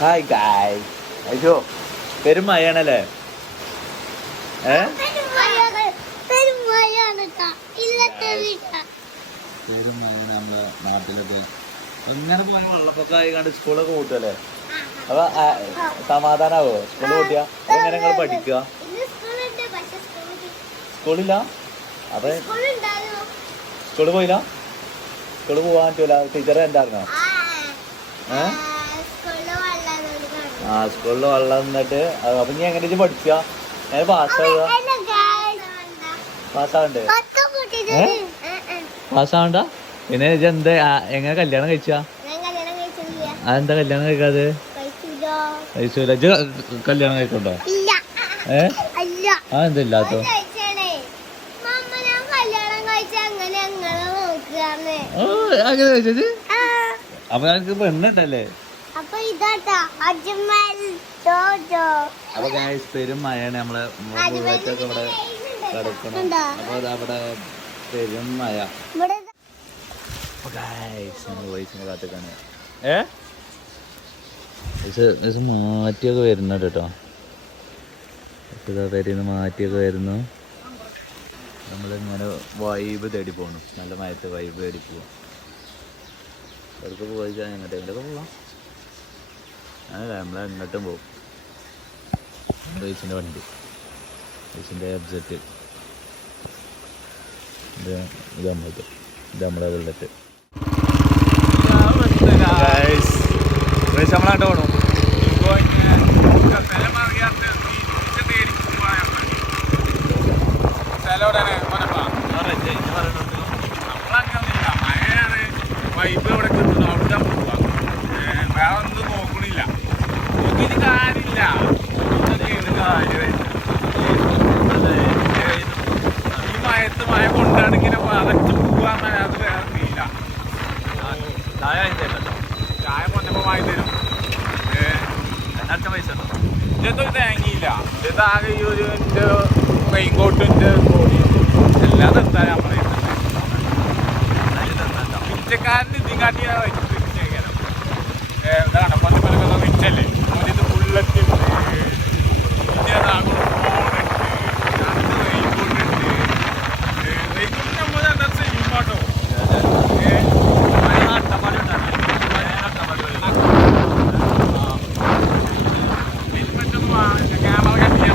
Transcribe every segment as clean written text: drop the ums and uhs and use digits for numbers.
Hi guys. അയ്യോ പെരും മഴയാണല്ലേ? പെരും മഴ നമ്മളെ നാട്ടിലൊക്കെ അങ്ങനെ പോയി വെള്ളപ്പൊക്കം ആയി കണ്ട് സ്കൂളൊക്കെ കൂട്ടുമല്ലേ? അപ്പൊ സമാധാനാവോ സ്കൂള് കൂട്ടിയാ? എങ്ങനെ നിങ്ങൾ പഠിക്കുക? സ്കൂളില്ല? അപ്പൊ സ്കൂള് പോയില്ല? സ്കൂള് പോവാൻ പറ്റൂല? ടീച്ചറെ എന്തായിരുന്നോ? ആ സ്കൂളിൽ വെള്ളം നിന്നിട്ട് അപ്പൊ നീ എങ്ങനെ പഠിച്ച? ഞാൻ പാസ്സാവുക? പാസ്സാവണ്ടേ? പാസ്സാവണ്ട? പിന്നെ എന്താ എങ്ങനെ കല്യാണം കഴിച്ചാ? അതെന്താ കല്യാണം കഴിക്കാതെ? കഴിച്ചൂല. കല്യാണം കഴിക്കണ്ടോ? അതെന്താ ഇല്ലാത്തോ? അങ്ങനെ കഴിച്ചത്? അപ്പൊ ഞങ്ങൾക്ക് പെണ്ണുണ്ടല്ലേ? അപ്പൊ ഗായ്സ് പെരും മഴയാണ്. നമ്മളെ ബുള്ളറ്റൊക്കെ ഇവിടെ കിടക്കണം. അപ്പൊ അതവിടെ പെരും മഴ. വോയിസിനെ കാത്തിക്കാണ്. മാറ്റിയൊക്കെ വരുന്നുണ്ട് കേട്ടോ. പേരിന്ന് മാറ്റിയൊക്കെ വരുന്നു. നമ്മളിങ്ങനെ വൈബ് തേടി പോകണം. നല്ല മയത്ത് വൈബ് തേടി പോവാം. അവർക്ക് പോയി എങ്ങോട്ടെങ്കിലൊക്കെ പോവാം. അതല്ല നമ്മളെങ്ങോട്ടും പോകും. വോയിസിൻ്റെ വണ്ടി, വോയിസിൻ്റെ എബ്സെറ്റ്, ഇത് നമ്മളെ ബുള്ളറ്റ്. നമ്മളാണ്ട് പോകണം. വൈബ് ഇവിടെ കിട്ടുന്നു. അവിടെ പോവാ. വേറെ ഒന്നും നോക്കണില്ല. നോക്കിയിട്ട് കാര്യമില്ല. ഈ മയത്ത് മഴ കൊണ്ടാണ് ഇങ്ങനെ പതച്ചു പോവാന്ന് അത് വേറെ ഫീല. ചായ പൊന്നപ്പോ വാങ്ങി തരും. പൈസ ഇതൊന്നും തേങ്ങയില്ല. ഇതാകെ ഈ ഒരു എൻ്റെ റെയിൻകോട്ടിൻ്റെ ബോഡി എല്ലാം നിർത്താൻ നമ്മളെ പിച്ചക്കാരന് ഇതിങ്ങാട്ടിയാ വെച്ചിരിക്കണം. ഇതാണ് പൊന്നപ്പനൊക്കെ വെച്ചല്ലേ. ഇത് ബുള്ളറ്റ് ഉണ്ട്, പിന്നെ അതാകും ഫോണുണ്ട്, റെയിൻകോട്ടുണ്ട്. റെയിൻകോട്ട് നമ്മൾ എന്താ ചെയ്യും കേട്ടോ. ക്യാമറ കട്ടിയാ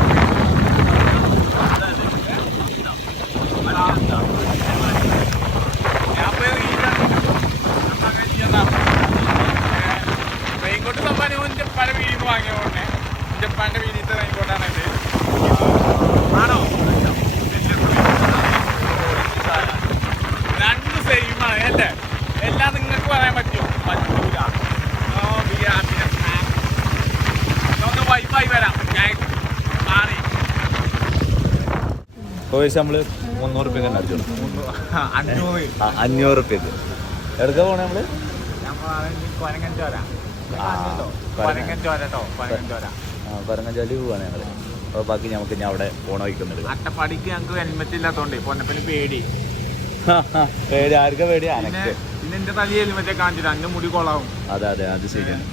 റെയിൻകോട്ട് സമ്പാദ്യം എൻ്റെ പല വീടിൽ വാങ്ങിയ ഉടനെ എൻ്റെ പൻ്റെ വീടിത്തെ റെയിൻകോട്ടാണ് ഇത്. ആണോ? രണ്ട് സെയിമാണ് അല്ലേ? എല്ലാം നിങ്ങൾക്ക് പറയാൻ പറ്റുമോ? പറ്റൂല. ഒന്ന് വൈഫായി വരാം. മാറി നമ്മള് 300 റുപ്യക്ക് തന്നെ അടിച്ചോളൂ. 500 റുപ്യക്ക്. എവിടേക്കാ പോണേ നമ്മള്? പരങ്ങഞ്ചോലി പോവാണ് ഞങ്ങള്. അപ്പൊ ബാക്കി നമുക്ക് ഇനി അവിടെ പോണ വയ്ക്കുന്നുണ്ട്. അട്ടപ്പാടിക്ക് ഞങ്ങൾക്ക് ഹെൽമെറ്റ് ഇല്ലാത്തോണ്ടേ പൊന്നപ്പന് പേടി. പേടി ആർക്കാ പേടി? അനക്ക്. പിന്നെ എന്റെ തലയിൽ ഹെൽമെറ്റ് കാണിച്ചിട്ട് അന്റെ മുടി കൊളാവും. അതെ അതെ അത് ശരിയാണ്.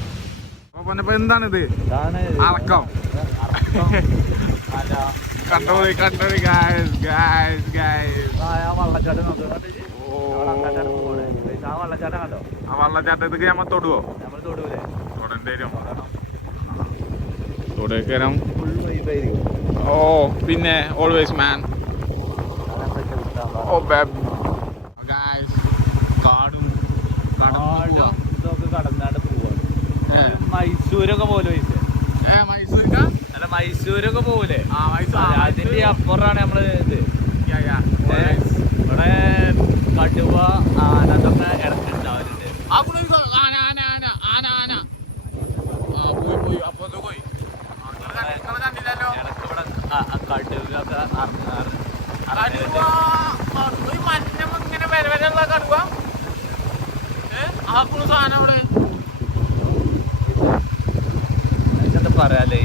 അപ്പൊ പൊന്നപ്പൻ എന്താണിത്? അറക്കം. കണ്ടോളി കണ്ടോളി ഗായ്സ് ഗായ്സ് ഗായ്സ്. വള്ളച്ചാട്ടം വള്ളച്ചാട്ടം കണ്ടോ? ആ വള്ളച്ചാട്ടത്തേക്ക് നമ്മൾ തൊടുവോ? നമ്മൾ തൊടൂലേ? തൊടേണ്ടി തൊടേക്കരം. ഓ പിന്നെ ഓൾവേസ് മാൻ. ഓ ബാബ് ഗായ്സ് കാടും ഇതൊക്കെ കടന്നാണ്ട് പോവാണ്. മൈസൂരൊക്കെ പോലെ മൈസൂരിക്കാ? അല്ല മൈസൂരൊക്കെ പോകൂലേ? അതിന്റെ അപ്പുറമാണ് നമ്മള് ഇത്. ഇവിടെ കടുവ ആന അതൊക്കെ ഇടക്കുണ്ടാവലുണ്ട്. ഇങ്ങനെ വരവരുള്ള കടുവ ആക്കുള്ള സാധനം അവിടെ പറയാല്ലേ.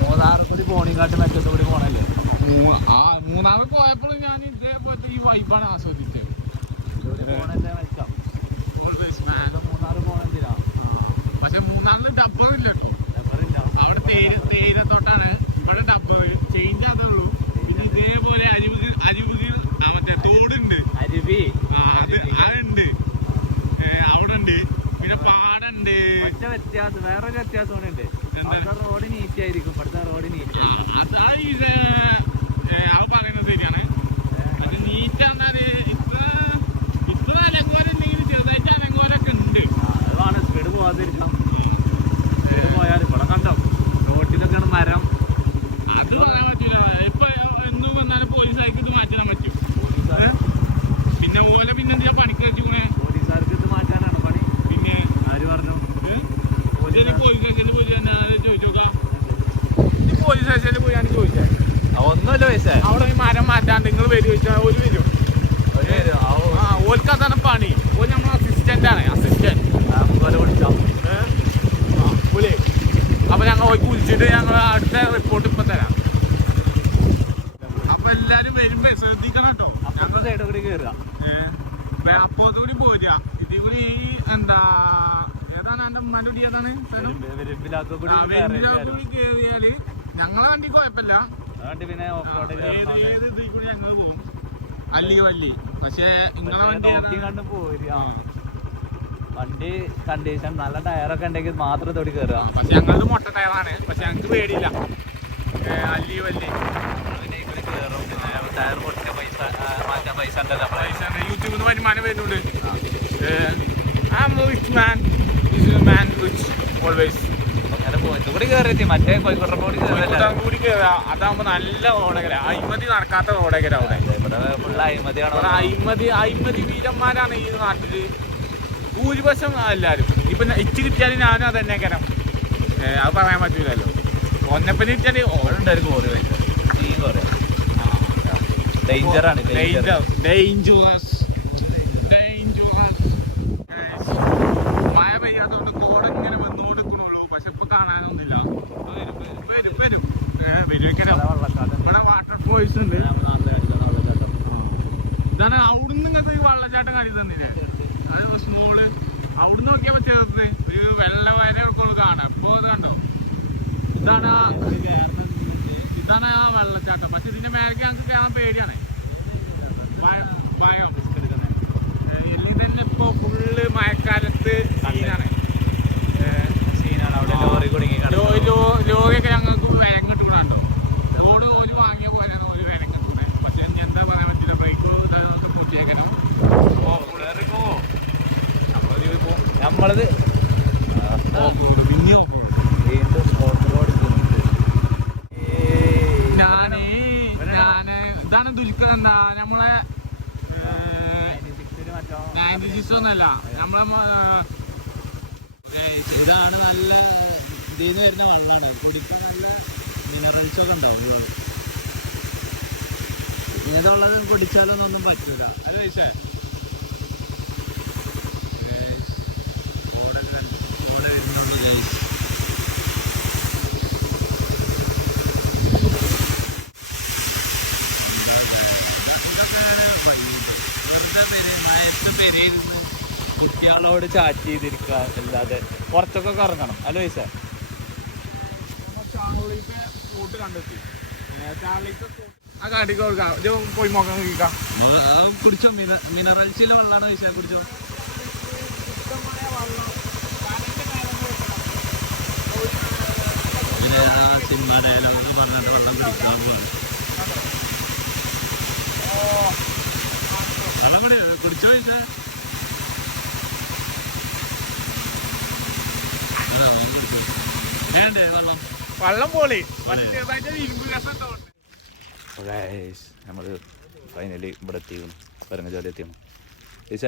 മൂന്നാറ് കൂടി പോണിങ്ങാട്ട് മറ്റൊന്നും കൂടി പോണല്ലേ? മൂന്നാറ് പോയപ്പോൾ ഞാൻ ഇതേപോലത്തെ ഈ വൈബാണ് ആസ്വദിച്ചത്. മൂന്നാറ് പോണെന്തിനാ? പക്ഷെ മൂന്നാറിൽ ഡബ്ബറില്ല. ഒറ്റ വ്യത്യാസം, വേറൊരു വ്യത്യാസം കൂടെ ഉണ്ട്. അവിടുത്തെ റോഡ് നീറ്റ് ആയിരിക്കും, ഇവിടുത്തെ റോഡ് നീറ്റ് അല്ല. പറയുന്നത് ശരിയാണ്. നീറ്റ് ഇത്ര അലങ്കോലുണ്ടെങ്കിൽ ചെറുതായിട്ട് അലങ്കോലൊക്കെ ഉണ്ട്. അതാണ് സ്പീഡ് പോകാതിരിക്കണം. സ്പീഡ് പോയാൽ ഇവിടെ കണ്ടോ റോഡിലൊക്കെയാണ് മരം. അത് പറയാൻ പറ്റില്ല. ഇപ്പൊ എന്നും വന്നാലും പോലീസുകാർക്ക് ഇത് മാറ്റാൻ പറ്റും. പിന്നെ ഓലെ പിന്നെന്താ പണിക്ക് വെച്ചുകൂടെ? പോലീസുകാർക്ക് ഇത് മാറ്റാനാണ് പണി. പിന്നെ ആര് പറഞ്ഞു? പോലീസ് സ്റ്റേഷനിൽ പോയി ചോദിച്ചോക്കാം. പോലീസ് സ്റ്റേഷനിൽ പോയാണ് ചോദിച്ചത്. ഒന്നുമല്ല പൈസ അവിടെ മരം മാറ്റാണ്ട് നിങ്ങൾ വരും ചോദിച്ചാൽ ഒരു വരും. ഓൽക്ക് അതാണ് പണി. ഓല് നമ്മൾ അസിസ്റ്റന്റ് ആണ്. അസിസ്റ്റന്റ് അപ്പൊ ഞങ്ങൾ ഓർക്ക് വിളിച്ചിട്ട് ഞങ്ങൾ അടുത്ത റിപ്പോർട്ട് ഇപ്പൊ തരാം. അപ്പൊ എല്ലാരും വരുമ്പോ ശ്രദ്ധിക്കണം കേട്ടോ. സൈഡ് കൂടി കയറുക, അപ്പോഴത്തോടി പോരുക. ഇതിൽ കൂടി എന്താ ഏതാണ് എന്റെ ഉമ്മാന്റെ കുടി ഏതാണ് കേറിയാല് ഞങ്ങളെ വണ്ടി കുഴപ്പമില്ല. പിന്നെ ഏത് ഇതിൽ കൂടി ഞങ്ങൾ പോകും. അല്ലി വല്ലി. പക്ഷെ നിങ്ങളെ വണ്ടി കണ്ട് പോരുക. വണ്ടി കണ്ടീഷൻ നല്ല ടയറൊക്കെ ഉണ്ടെങ്കിൽ മാത്രം തൊടി കയറുക. പക്ഷെ ഞങ്ങളത് മൊട്ട ടയറാണ്. പക്ഷെ ഞങ്ങൾക്ക് പേടിയില്ല. അല്ലി വല്ലി കയറും. പിന്നെ ടയർ പൊട്ടിയ പൈസ മാറ്റാൻ പൈസ ഉണ്ടല്ലോ. യൂട്യൂബിൽ നിന്ന് വരുമാനം വരുന്നുണ്ട്. Rich man is man rich always. അങ്ങനെ പോയിട്ട് കൂടി കയറി മറ്റേ കോഴിക്കോട് കൂടി കൂടി കയറുക. അതാകുമ്പോ നല്ല റോഡകര. അഴിമതി നടക്കാത്ത റോഡകര. അവിടെ ഫുള്ള് അഴിമതിയാണ്. അഴിമതി വീരന്മാരാണ് ഈ നാട്ടില് ഭൂരിപക്ഷം എല്ലാവരും. ഇപ്പൊ ഇച്ച് കിട്ടിയാലും ഞാനും അത് തന്നെ കരം. അത് പറയാൻ പറ്റൂലല്ലോ. ഒന്നപ്പന് കിട്ടിയാല് ഓടുണ്ടായിരുന്നു കോറി ഡേഞ്ചറാണ്. ഡേഞ്ചറസ് മഴ പെയ്യാത്തോണ്ട് തോട് ഇങ്ങനെ വന്നു കൊടുക്കണുള്ളൂ. പക്ഷെ ഇപ്പൊ കാണാനൊന്നുമില്ല. ഇവിടെ വാട്ടർ ഫോഴ്സ് ഉണ്ട്. ഇതാണ് അവിടുന്ന് നിങ്ങൾക്ക് ഈ വെള്ളച്ചാട്ടം കാര്യം തന്നില്ലേ. അത് സ്മോള്. അവിടുന്ന് നോക്കിയപ്പോ ചേർത്ത് ഒരു വെള്ള വരയൊക്കെ കാണാം. ഇപ്പൊ ഇത് കണ്ടോ. ഇതാണ് ആ വെള്ളച്ചാട്ടം. പക്ഷെ ഇതിന്റെ മേലേക്ക് ഞങ്ങൾക്ക് കാണാൻ പേടിയാണ്. ഭയം. എല്ലി തന്നെ ഇപ്പൊ ഫുള്ള് മഴക്കാലത്ത് സീനാണ്. ലോറിയൊക്കെ ഞങ്ങൾക്ക് വിലങ്ങിട്ട് കൂടാണ്ടോ. റോഡ് ഓല് വാങ്ങിയ പോലെയാണ് ഓല് വിലങ്ങിട്ട് കൂടെ. പക്ഷെ എന്താ പറയാൻ പറ്റില്ല. ബ്രേക്ക് പൂച്ചേക്കണം. നമ്മളത് ഇതാണ് ദുൽഖർ. എന്താ നമ്മളെ 96 ഒന്നല്ല. ഇതാണ് നല്ല ഇതിൽ നിന്ന് വരുന്ന വെള്ളമാണ്. കുടിക്കാൻ നല്ല മിനറൽസ് ഒക്കെ ഉണ്ടാവും. ഏതുള്ളത് കുടിച്ചാലൊന്നും ഒന്നും പറ്റില്ല. അല്ല പൈസ കുട്ടികളോട് ചാറ്റ് ചെയ്തിരിക്കുക അല്ലാതെ പുറത്തൊക്കെ ഇറങ്ങണം. അല്ല പൈസ റൂട്ട് കണ്ടെത്തി. ആ കാട്ടിക്ക് കൊടുക്കാം. പോയി നോക്കാൻ നോക്കിക്കാം. കുടിച്ചോ മിനറൽസിൽ വെള്ളമാണ് പൈസ കുടിച്ചോ. സിനിമ ഡയലോഗൊക്കെ പറഞ്ഞിട്ട് വെള്ളം കുടിക്കാൻ പോകും. കുടിച്ചോ പൈസ. വെള്ളം പോളി. നമ്മള് ഫൈനലി ഇവിടെ എത്തിയിരുന്നു. പറഞ്ഞ ജോലി എത്തിയാണ് പൈസ.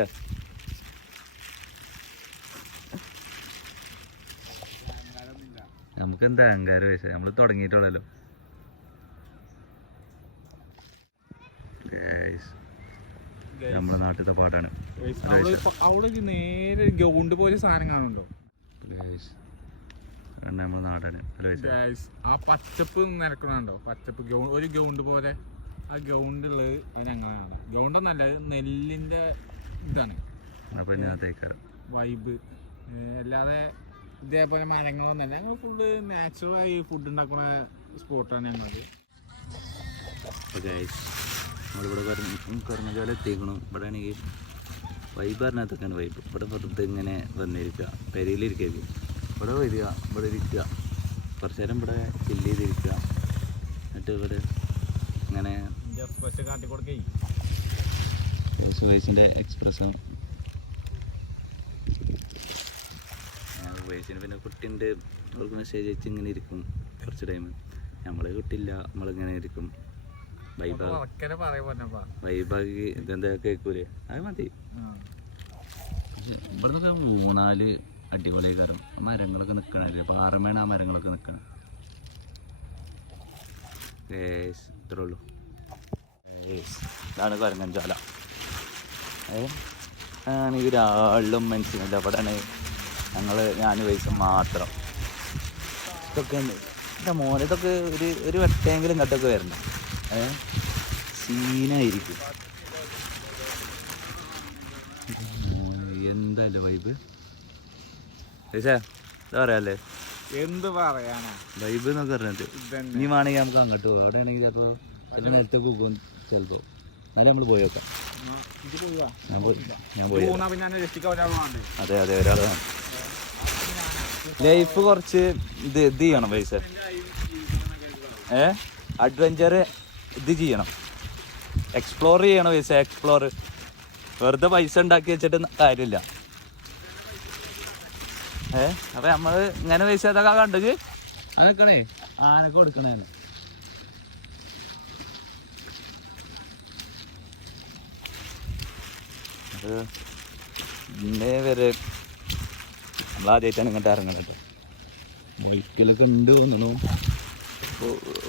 നമുക്ക് എന്താ അഹങ്കാരം പൈസ. നമ്മള് തുടങ്ങിയിട്ടുള്ളല്ലോ. നമ്മുടെ നാട്ടിലത്തെ പാട്ടാണ്. അവിടെ നേരെ ഗ്രൗണ്ട് പോലെ സാധനം കാണുന്നുണ്ടോ? നമ്മുടെ നാടാണ്. ആ പച്ചപ്പ് നിരക്കണുണ്ടോ? പച്ചപ്പ് ഒരു ഗ്രൗണ്ട് പോലെ. ആ ഗ്രൗണ്ടുള്ളത് അത് ഞങ്ങളാണ്. ഗ്രൗണ്ടൊന്നല്ല, നെല്ലിന്റെ ഇതാണ് വൈബ്. അല്ലാതെ ഇതേപോലെ മരങ്ങളൊന്നല്ല. ഞങ്ങൾ ഫുള്ള് നാച്ചുറലായി ഫുഡ് ഉണ്ടാക്കുന്ന സ്പോട്ടാണ് ഞങ്ങളത്. നമ്മളിവിടെ കുറഞ്ഞ പോലെ എത്തിക്കണം. ഇവിടെ ആണെങ്കിൽ വൈബ് പറഞ്ഞാൽ വൈബ്. ഇവിടെ വെറുതെ ഇങ്ങനെ വന്നിരിക്കുക, പെരയിലിരിക്കുക. ഇവിടെ വരിക, ഇവിടെ ഇരിക്കുക, കുറച്ച് നേരം ഇവിടെ ചില്ല് ചെയ്തിരിക്കുക. എന്നിട്ട് ഇവിടെ ഇങ്ങനെ സുവേസിൻ്റെ എക്സ്പ്രസ്സും സുവേസിന് പിന്നെ കുട്ടിയുണ്ട്. അവർക്ക് മെസ്സേജ് അയച്ച് ഇങ്ങനെ ഇരിക്കും കുറച്ച് ടൈം. നമ്മൾ കുട്ടിയില്ല, നമ്മളിങ്ങനെ ഇരിക്കും. വൈബാക്കി ഇതെന്താ കേൾക്കൂലേ, അത് മതി. ഇവിടുന്നൊക്കെ മൂന്നാല് അടിപൊളി കാരം മരങ്ങളൊക്കെ നിൽക്കണല്ലേ, പാറമേണ ആ മരങ്ങളൊക്കെ നിൽക്കണം. ഇത്രേ ഉള്ളൂ. ഇതാണ് കൊരങ്ങൻചാല. ആണെങ്കിൽ ഒരാളും മനസ്സിലായില്ല. അവിടെയാണ് ഞാൻ പൈസ മാത്രം. ഇതൊക്കെ ഉണ്ട് എൻ്റെ മോനെ. ഇതൊക്കെ ഒരു വട്ടയെങ്കിലും ഇങ്ങോട്ടൊക്കെ വരണം. സീനായിരിക്കും. എന്തായാലും വൈബ് എന്താ പറയാല്ലേ, എന്ത് പറയാനാ വൈബ് എന്നൊക്കെ പറഞ്ഞിട്ട്. ഇനി വേണമെങ്കിൽ നമുക്ക് അങ്ങോട്ട് പോകാം. അവിടെ ആണെങ്കിൽ ചിലപ്പോൾ ചില നിലത്തൊക്കെ പോകും ചിലപ്പോൾ. എന്നാലും നമ്മൾ പോയി നോക്കാം. ഞാൻ പോയി. അതെ ഒരാൾ വേണം. ലൈഫ് കുറച്ച് ഇത് ചെയ്യണം പൈസ. അഡ്വഞ്ചർ ഇത് ചെയ്യണം, എക്സ്പ്ലോർ ചെയ്യണം പൈസ. എക്സ്പ്ലോർ വെറുതെ പൈസ ഉണ്ടാക്കി വെച്ചിട്ട് കാര്യമില്ല. അപ്പൊ നമ്മള് ഇങ്ങനെ പൈസ അതൊക്കെ കണ്ടെങ്കിൽ അതൊക്കെ ആനക്ക് കൊടുക്കണേ. അത് ഇന്നേ വരെ നമ്മളാദ്യമായിട്ടാണ് ഇങ്ങോട്ട് ഇറങ്ങുന്നത്. ബൈക്കിലൊക്കെ ഉണ്ട് തോന്നണോ,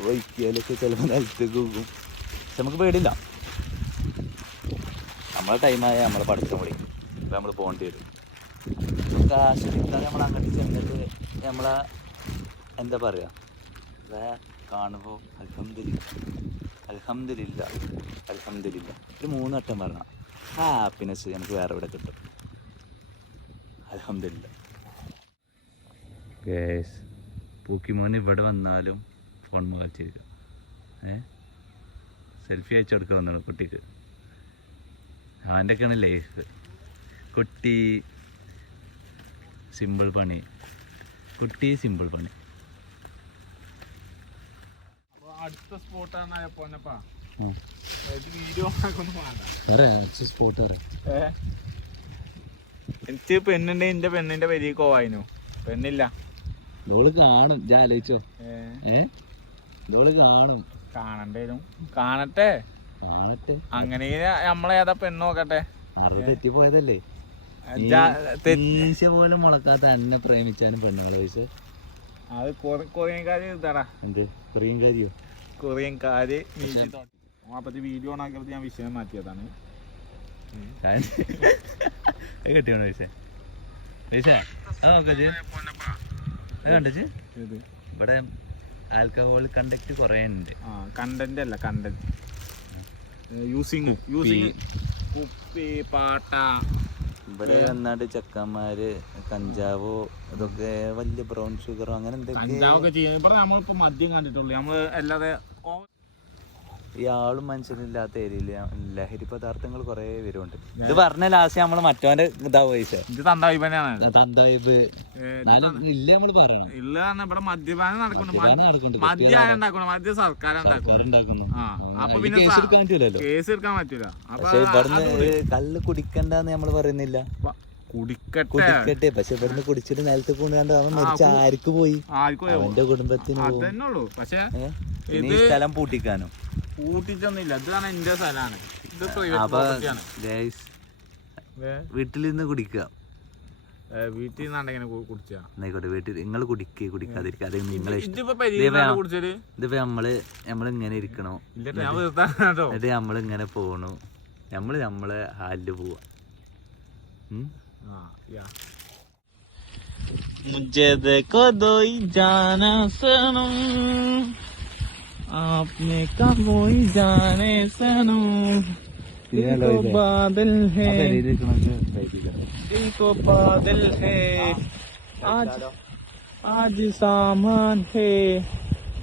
ബൈക്കിലൊക്കെ ചിലപ്പോൾ നിലത്തേക്ക് പോകും. പക്ഷെ നമുക്ക് പേടില്ല. നമ്മളെ ടൈമായ നമ്മളെ പഠിത്തം പൊടി. ഇപ്പം നമ്മൾ പോകേണ്ടി വരും. നമുക്ക് ആശ്രയിക്കാതെ നമ്മൾ അങ്ങോട്ട് ചെന്നിട്ട് നമ്മളെ എന്താ പറയുക, കാണുമ്പോൾ അൽഹംദുലില്ലാ ഒരു 3 വട്ടം പറഞ്ഞാൽ ഹാപ്പിനെസ് നമുക്ക് വേറെ ഇവിടെ കിട്ടും. അൽഹംദുലില്ലാ. ഗൈസ്, പൂക്കിമോൻ ഇവിടെ വന്നാലും ഫോൺ വായിച്ചിരിക്കും. സെൽഫി അയച്ചു കൊടുക്കാൻ വന്നു കുട്ടിക്ക്. അവൻ്റെയൊക്കെയാണ് ലൈഫ്. കുട്ടി സിമ്പിൾ പണി. അടുത്ത സ്പോട്ടാണ് എനിക്ക് പെണ്ണുണ്ട്. എന്റെ പെണ്ണിന്റെ പെരിക്ക് പോവായിരുന്നു. പെണ്ണില്ല. കാണും. ആലോചിച്ചോ, കാണണ്ടേരും. കാണട്ടെ. അങ്ങനെ നമ്മളേതാ പെണ്ണ് നോക്കട്ടെ. തെറ്റിപ്പോയതല്ലേ. പോലെ മുളക്കാത്ത എന്നെ പ്രേമിച്ചാലും പെണ്ണാളെ പൈസ. അത് കൊറിയൻകാര് ഇതാടാ. എന്ത് കൊറിയൻകാരിയോ? കൊറിയൻകാര് വീഡിയോ ഓണാക്കിയത് ഞാൻ വിഷയം മാറ്റിയതാണ്. കിട്ടിയോണോ പൈസ? അത് നോക്കത് കണ്ടു. ഇവിടെ ആൽക്കഹോൾ കണ്ടക്ട് കുറേ ഉണ്ട്. കണ്ടന്റ് അല്ല, കണ്ടന്റ് യൂസിങ് കുപ്പി പാട്ട. ഇവിടെ വന്നാണ്ട് ചെക്കന്മാര് കഞ്ചാവോ അതൊക്കെ വലിയ ബ്രൗൺ ഷുഗറോ അങ്ങനെ എന്തൊക്കെ ചെയ്യും. ഇവിടെ നമ്മളിപ്പോ മദ്യം കണ്ടിട്ടുള്ളൂ. നമ്മള് അല്ലാതെ ഇയാളും മനുഷ്യനില്ലാത്ത ഏരിയയില് ലഹരി പദാർത്ഥങ്ങൾ കുറെ വരുന്നുണ്ട്. ഇത് പറഞ്ഞ ലാസ്റ്റ് നമ്മള് മറ്റവന്റെ ഇതാ പൈസ. ഇത് തന്തായിബനാണ്. ഇല്ല നമ്മള് പറയണം. ഇല്ല ഇവിടെ മദ്യപാനം നടക്കുന്നു. മദ്യം സർക്കാരുണ്ടാക്കുന്നു. അപ്പൊ പിന്നെ കേസ് എടുക്കാൻ പറ്റൂല. പക്ഷെ ഇവിടുന്ന് കള്ള് കുടിക്കണ്ടെന്ന് നമ്മള് പറയുന്നില്ല. കുടിക്കട്ടെ. പക്ഷെ ഇവിടുന്ന് കുടിച്ചിട്ട് നിലത്ത് കൊണ്ടുകൊണ്ട് അവൻ മരിച്ച ആർക്ക് പോയി? അവന്റെ കുടുംബത്തിന് പോകും. പക്ഷെ ഈ സ്ഥലം പൂട്ടിക്കാനോ? പൂട്ടിച്ചൊന്നുമില്ല. ഇതാണ് എന്റെ സ്ഥലമാണ്. വീട്ടിലിരുന്ന് കുടിക്കുക. വീട്ടിൽ നിന്നാണ്ടെങ്ങനെ കുടിച്ചായിക്കോട്ടെ. വീട്ടിൽ നിങ്ങൾ കുടിക്കാതിരിക്കാതെ നിങ്ങളെ ഇതിപ്പോ നമ്മളിങ്ങനെ ഇരിക്കണോ, എന്നിട്ട് നമ്മളിങ്ങനെ പോണു, നമ്മളെ ഹാലില് പോവാ. मुझे देखो दोई जाना सनम, आपने का कोई जाने सनम, दिल को बादल है, दिल को बादल है, आज सामान है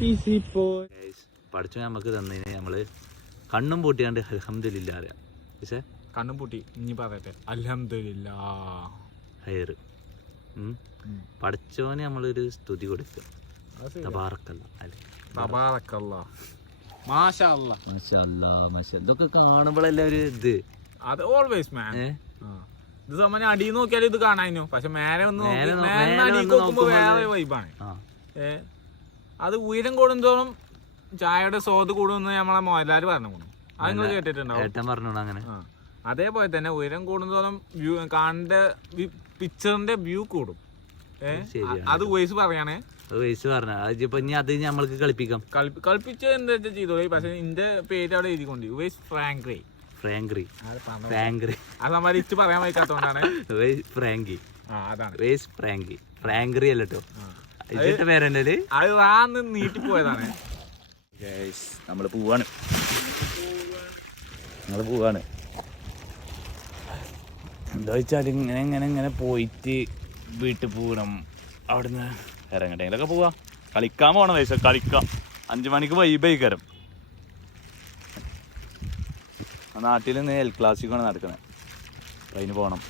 किसी को. പഠിച്ചു നമുക്ക് തന്നതിന് നമ്മള് കണ്ണും പൂട്ടിയാണ്ട് അൽഹംദുലില്ലാ അറിയാം. പക്ഷെ കണ്ണും പൂട്ടി ഇനി പറയട്ടെ അൽഹംദുലില്ലാ ഹയർ പഠിച്ചോനെ നമ്മളൊരു സ്തുതി കൊടുക്കുക. തബാറക്കല്ല അല്ലേ? തബാറക്കല്ലാ മാഷാ അല്ലാ. മാഷാ അല്ലാ മാഷാ. ഇതൊക്കെ കാണുമ്പോഴല്ലേ ഒരു ഇത്. അത് ഓൾവേസ് മാൻ. ഇത് സമയം അടി നോക്കിയാൽ ഇത് കാണാനോ, പക്ഷെ മേലെ ഒന്ന് നോക്കുമ്പോ വേറെ വൈബാണ്. അത് ഉയരം കൂടുന്തോറും ചായയുടെ സ്വാദ് കൂടുമെന്ന് നമ്മളെ മോഹൻലാൽ പറഞ്ഞു. അത് നിങ്ങൾ കേട്ടിട്ടുണ്ടാവും. അങ്ങനെ അതേപോലെ തന്നെ ഉയരം കൂടുന്തോറും വ്യൂ കാണേണ്ട പിക്ചറിന്റെ വ്യൂ കൂടും. അത് വയസ്സ് പറയാണ്. അത് നമ്മൾക്ക് കളിപ്പിക്കാം. കളിപ്പിച്ച എന്താ ചെയ്തോളി. പക്ഷെ എന്റെ പേര് അവിടെ എഴുതിക്കൊണ്ട് വൈസ് ഫ്രാങ്ക്രി. അത് നമ്മളിച്ച് പറയാൻ വയ്ക്കാത്തോണ്ടാണ്. ഫ്രാങ്കറി അല്ലോ പേരെന്നെ. അത് റാന്ന് നീട്ടിപ്പോയതാണ്. നമ്മള് പോവാണ്. എന്താ വെച്ചാൽ ഇങ്ങനെ പോയിട്ട് വീട്ടിൽ പോകണം. അവിടുന്ന് ഇറങ്ങട്ടെങ്കിലൊക്കെ പോവാ. കളിക്കാൻ പോകണം. വയസ്സ് കളിക്കാം. 5 മണിക്ക് വൈബൈക്കരം. നാട്ടിൽ നിന്ന് എൽ ക്ലാസിക്കാണ് നടക്കുന്നത്. അതിന് പോകണം.